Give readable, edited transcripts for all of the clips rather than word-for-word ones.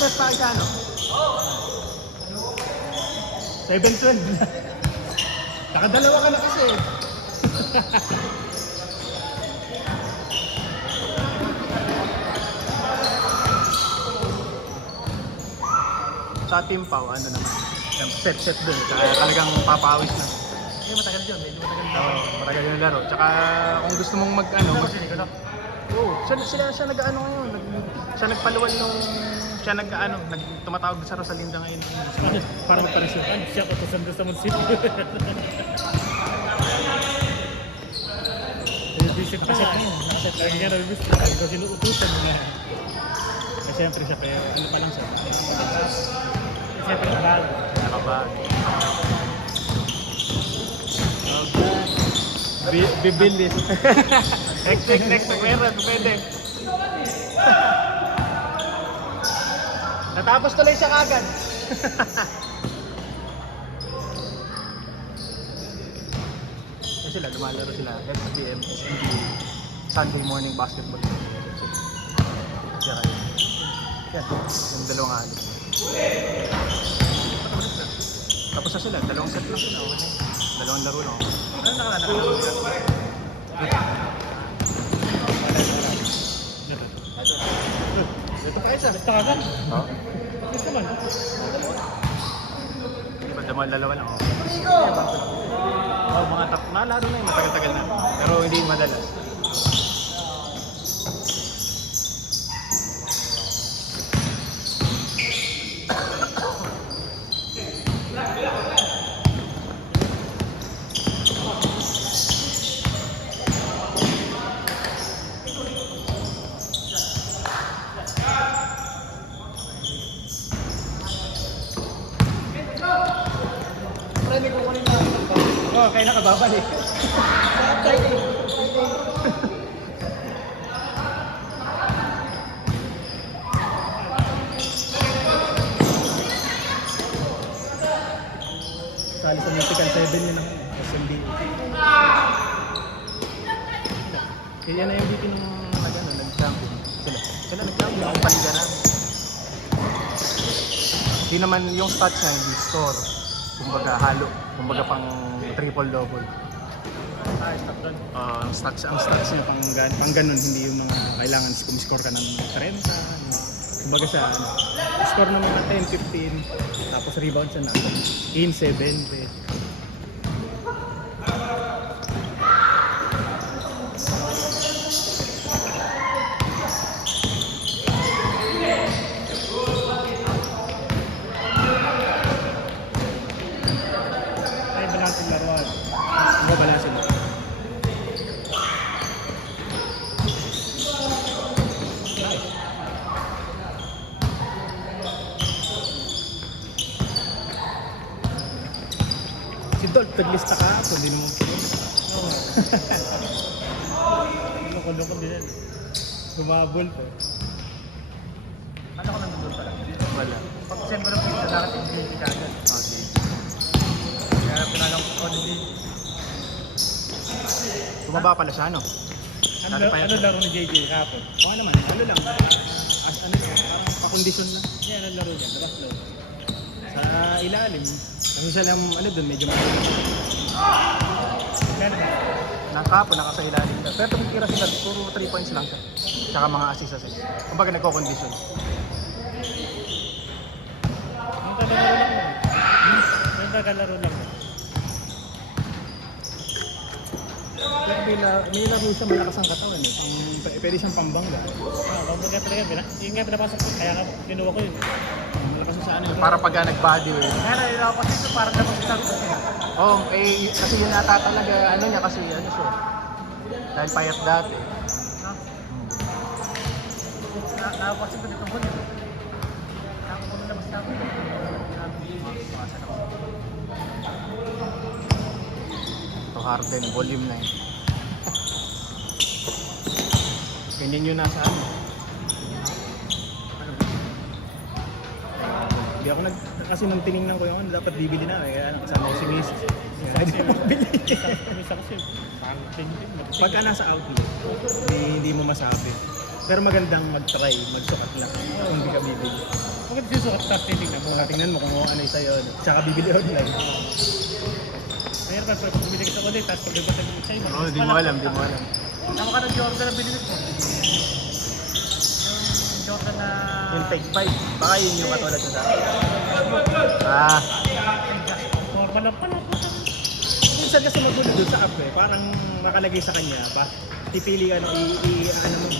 set pa ka, no? 7-12. Nakadalawa ka na kasi. Sa Team Pau, ano naman? Set dun. Tsaka talagang papawis na. Eh, matagal yun. Medyo matagal na. Oo, matagal yung laro. Tsaka kung gusto mong mag-ano, oo, siya nag-ano ngayon. Siya nagpaluwal nung siya nag-ano, tumatawag sa Rosalinda ngayon. Para magka-reserve. Ano, siya kutusan doon sa munisipyo. Visit na. Nakaset lagi nga nabibis. Ikaw sinuutusan mo na. Kasi siyempre siya, pero ano pa lang siya. Siyempre nakabag. Nakabag. Bibilis. Next week, meron. Pwede. Natapos tuloy siya kagad. Kasi sila, lumalaro sila. SDM, SNB, Sunday morning basketball. Yan, yung dalawang ano. Tapos na sila, dalawang set lang sila. Dalawang laro lang. Ano nakalala? Ito pa isa. Basta ka ka? Oo. Basta naman. Di ba, dalawa lang. Oh, mga nalaro na yun, matagal-tagal na. Pero hindi madalas. Oo, kaya nakababalik. Sali sa Mythical 7 yun ang SMB. Kaya na MVP nung nag-champion. Sila nag-champion ang paliganan. Hindi naman yung stats niya, hindi score. Kumbaga halo, kumbaga pang triple-double. Ang stats niya pang ganun, hindi yung mga kailangan kumiscore ka ng 30. Kumbaga sa score ng mga 10, 15, tapos rebound siya na 15, 20. Ay, balancing laruan. Ano ba sila? Si Dolph, taglista ka ako, hindi naman po. Oo. Loko-loko din yan. Bumabol po. Ano ko nandun pala? Wala. Pag-send mo ng pizza, dapat hindi ka agad. Okay. Kaya pinalang ko din. Bumaba pala siya, ano? Ano laro ni JJ kapon? Oo naman, ano lang. Ano siya, parang pakondisyon lang. Yan ang laro niya, labas laro. Sa ilalim. Kasi siya lang, ano dun, medyo malalim. Meron ba? Nakapo, nakasa ilalim ka. Pero tumitira sila, puro 3 points lang siya. Tsaka mga assist. Kumbaga nagko-condition. Yung tagalaro lang mo. Yung tagalaro lang mo. Pero may laro siya, malakas ang katawan eh. Pwede siyang pambangga. Pambaga talaga, yung nga pinapasok ko, kaya nga kinuha ko yun. Malakas siya ano eh. Para pagka nag-body weight. Kaya nalilako kasi ito, parang dapat sa ko. Oo, kasi yun ata talaga, ano niya kasi, ano siya. Dahil payat dati. Nakapasin ko dito huli. Nakapuno labas na ako. Ito Harden, volume 9. Ganyan yun nasa ano. Hindi ako kasi nung tinignan ko yung ano, dapat bibili na kaya kasama ko si Miss. Kaya hindi ako bili. Kumisa kasi, parang tingin. Pagka nasa outlet, hindi mo masabi. Pero magandang mag-try, magsukat lang. Kung hindi ka bibili. Bakit sinusukat tapos titignan mo? Tingnan mo kung ano yung sa'yo. Tsaka bibili online. Mayroon pa, pag bumili ka sa ulit, tapos pag-ibot sa iba. Oo, di mo alam, di mo alam. Tama ka ng Jordan na binili mo. Yung Jordan na... Yung Take 5, baka yun yung katulad sa akin. Ah, Normal lang pala po sa... minsan kasi magulo doon sa app eh. Parang nakalagay sa kanya, pipili ka,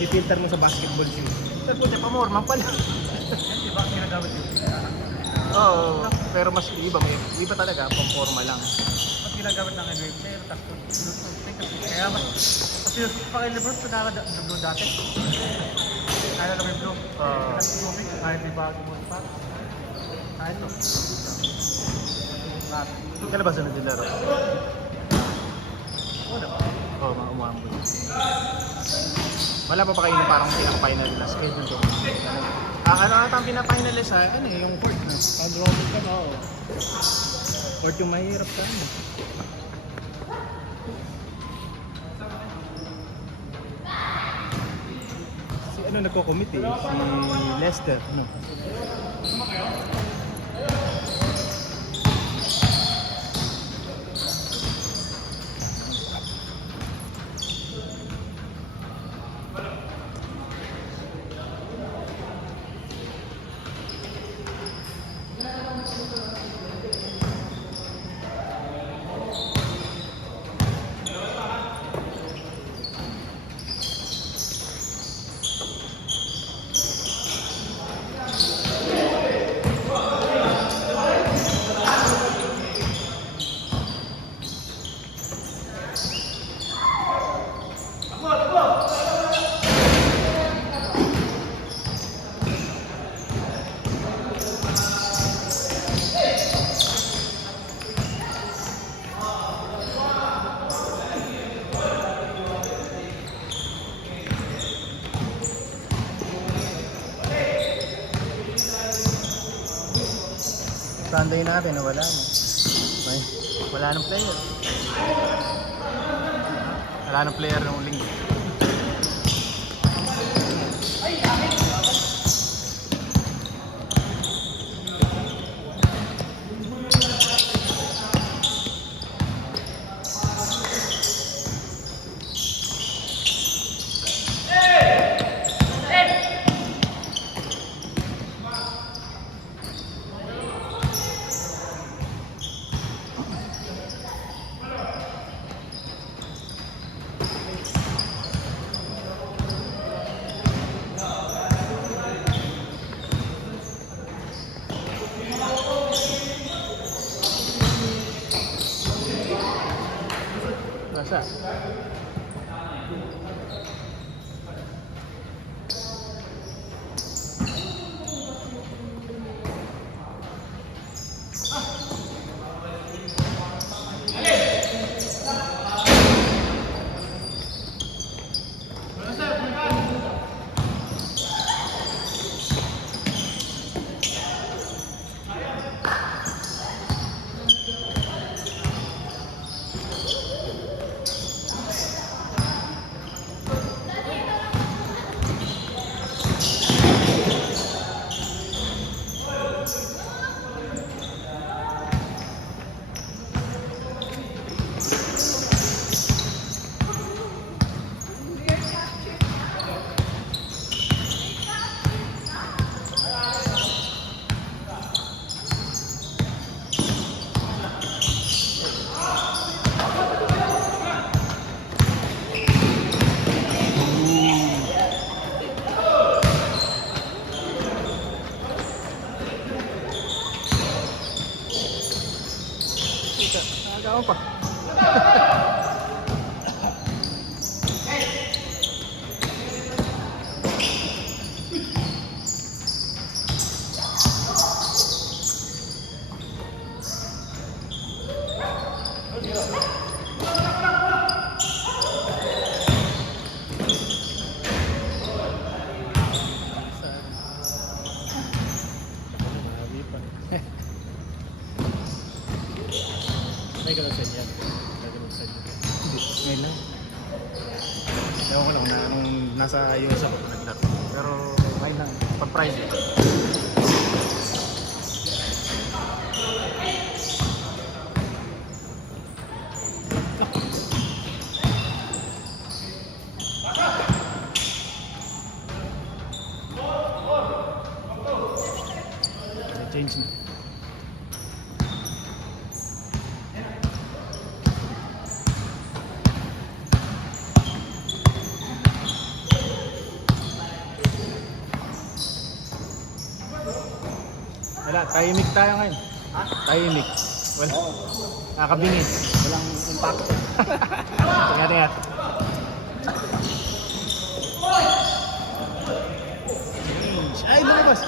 pipilter mo sa basketball shoes. Pero po siya pamorma pala. Di ba ang ginagamit yun? Oo, pero mas iba talaga, pang-forma lang. Pag ginagamit ng NBA player, tapos kaya mas... Kasi yung pang Lebron, pinaka-blue dati. Kaya na may blue. Kahit di ba mo pa. Kahit to. Kailan ba sunod yung laro? Wala pa. Oo, mga umambot. Wala pa pa kayo na parang pinaka-final na schedule ko. Ano ata ang pinaka-final sa ano eh, yung court na. Pag Robert ka na, oo. Court yung mahirap sa ano. Si ano nagko-commit eh, si Lester, no? Sunday natin, wala na. Wala nang player. Wala nang player ng linggo. nasa US ako naglaro. Pero ngayon lang, pag private. Change na. Wala, tahimik tayo ngayon. Ha? Tahimik. Wala. Nakakabingit. Walang impacto. Tingnan, tingnan. Change. Ay, lumabas.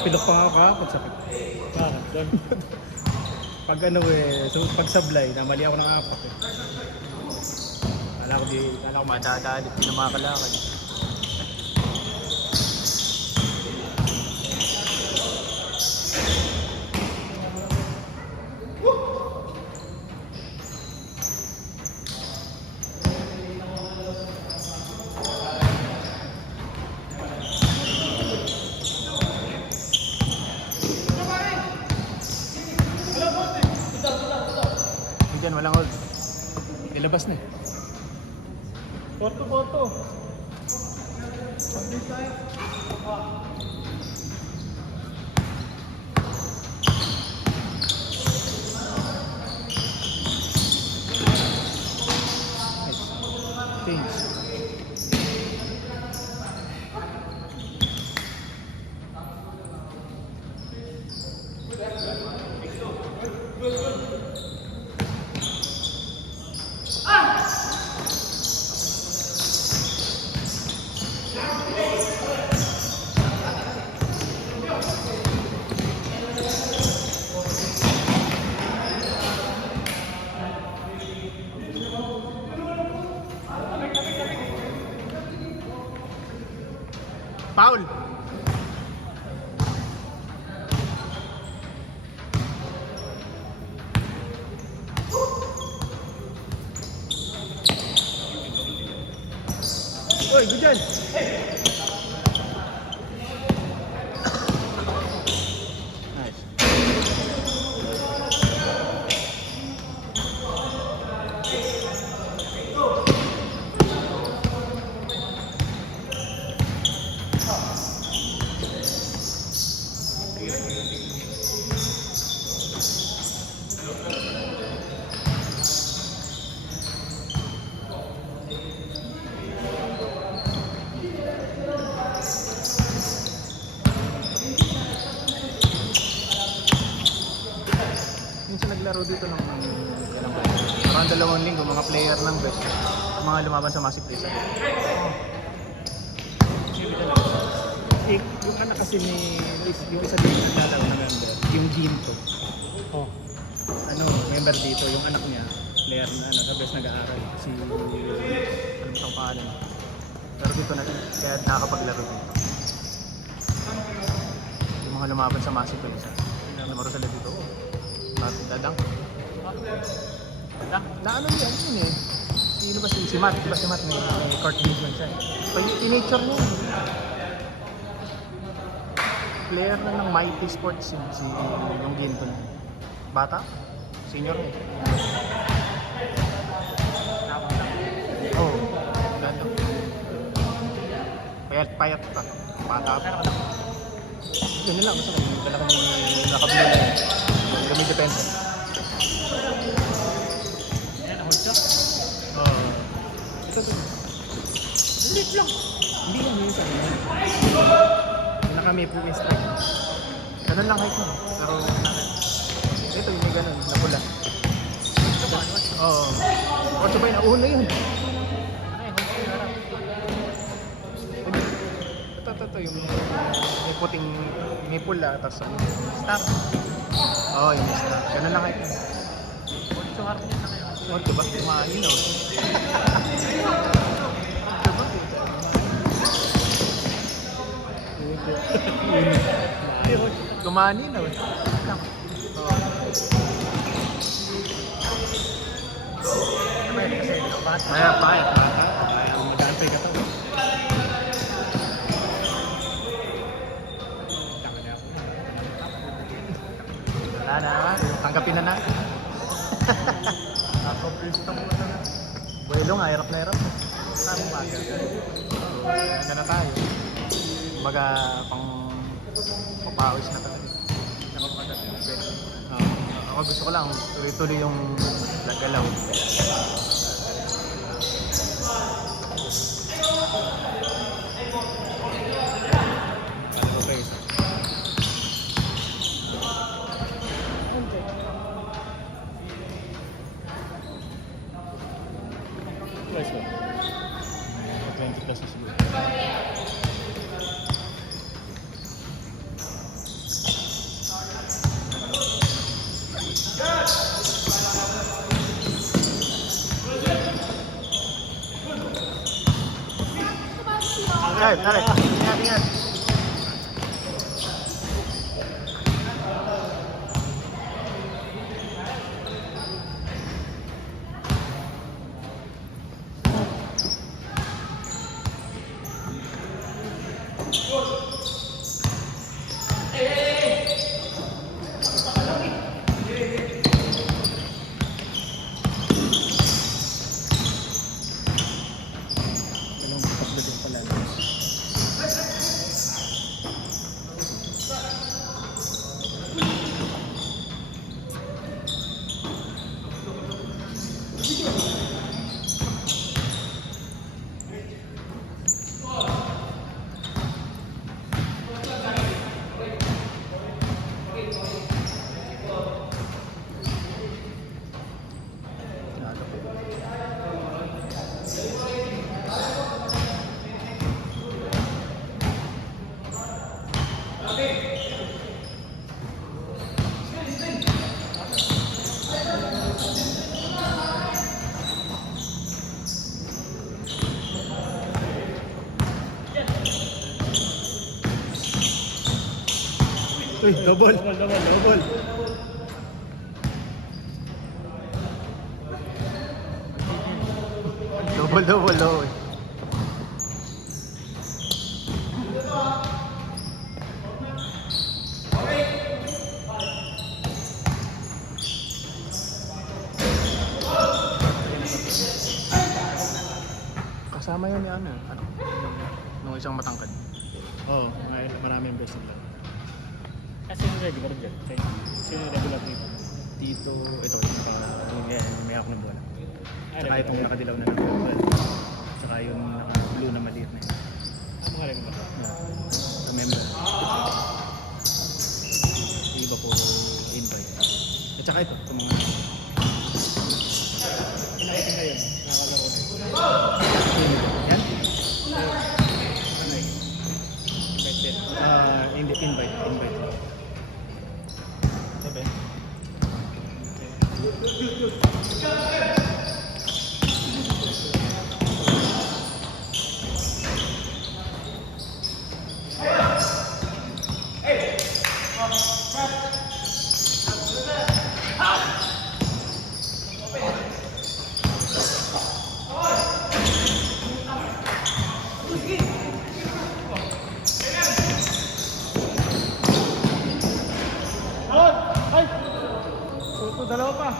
Pilok pa nga ako kahapon, sakit. Bakit? Doon. Pag ano eh, so pag sablay, namali ako ng apat eh. Kala ko madadalit, hindi na makakalakad. Diyan, walang hold. Nilabas na eh. Boto. Nice. Change. Foul. Oy, good job. Nice. Minsan naglaro dito ng ilang ba? Parang 2 linggo, mga player ng best. Mga lumaban sa Massive Place. Yung anak kasi ni yung isa dito naglalaro na member, yung Ginto. Oh. Ano, member dito, yung anak niya, player na ano, sa best nag-aaral. Si, ano ang pangalan? Pero dito na, kaya nakakapaglaro dito. Yung mga lumaban sa Massive Place. Namaro sila dito. Dadang. Na ano yun eh. Sino ba si Matt? Diba si Matt may court movement siya. Teenager niya. Player na ng Mighty Sports yun, si yung Ginto na. Bata? Senior niya. Oo. Oh, ganda. Payat pa. Bata pa. Yun lang. Basta dala kami nakabili na yun. Kami depensa. Yan, hold siya. Ito. Lit lang. Hindi lang yun sa akin. Naka-maple strike. Ganun lang height mo. Pero ito yung may ganun, na pula. Oo. 8 ba yun? Nauna yun. Ay, hold siya. Ito yung may puting may pula. Tapos Stop. oo, yung star. Ganun lang height mo. Hold siya. Harap niya na kayo. Oh, diba? Kumain o. Diba? kumani na. Oo. Naman kasi bata. Kaya payat. Mag-aantay ka to. Wala na naman. Tanggapin na natin. Nakakompress na muna na. Buelo nga, hirap na hirap. Saan mo aga? Ganda na tayo. Kumbaga, pang papawis na talaga. Nakapagdating ng bed. Ako gusto ko lang, tuloy-tuloy yung galaw. Okay. Price ba? 20 pesos siguro. Tarik. Ingat. Uy, double. Double. Kasama yun ni ano, nung isang matangkad. Oo, maraming beses lang. Kasi yung regular dyan. Sino yung regular dito? Dito, ito, yung may ako ng bola. Tsaka regular. itong nakadilaw na nag-bola. Tsaka yung naka-blue na maliit na yun. Mga regular. Remember. Yung iba puro invite. At saka ito, itong mga... Pinakita nga yun. Nakakalaro na yun. Yan? Ano yun? Invite. Hindi, invite. Sabi? Dalawa pa.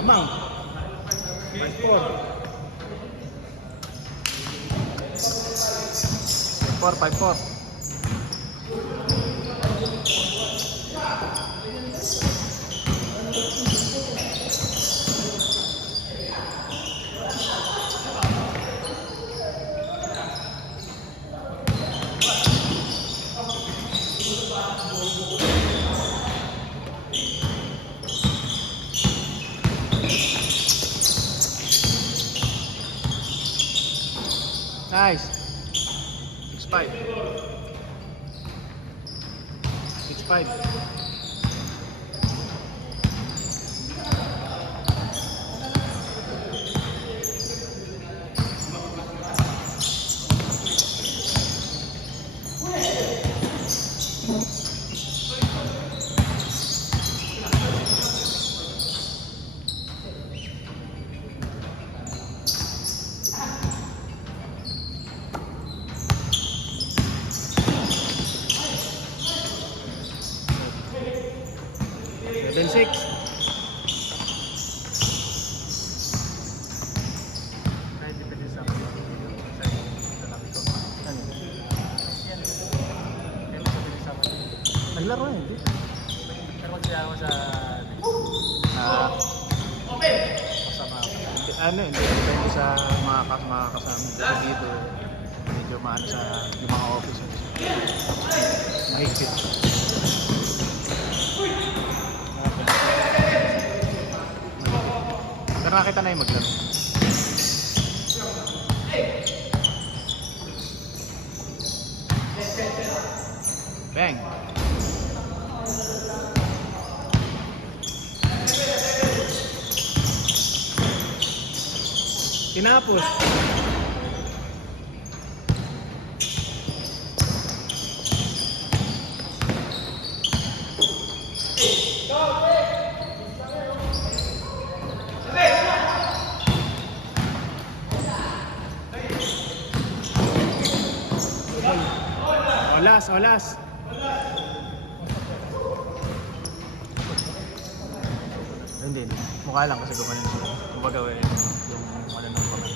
Lamang. 5-4. Nice. 6-5. 6-5. Level 6. Kahit depende sa akin. Sa lalaki ko. Ano? Yan. Kaya masabi sa akin. Naglaro na hindi. Pero kung siya ako sa Ah, kasama ako. hindi depende sa mga kasama. Kasi dito, medyo maano sa yung mga officers. Mahigpit. Pero nakita na yung maglaro. Bang! Tinapos. Olas. Hindi. Mukha lang kasi gumanon siya. Kumbaga, yung ano nung pamay.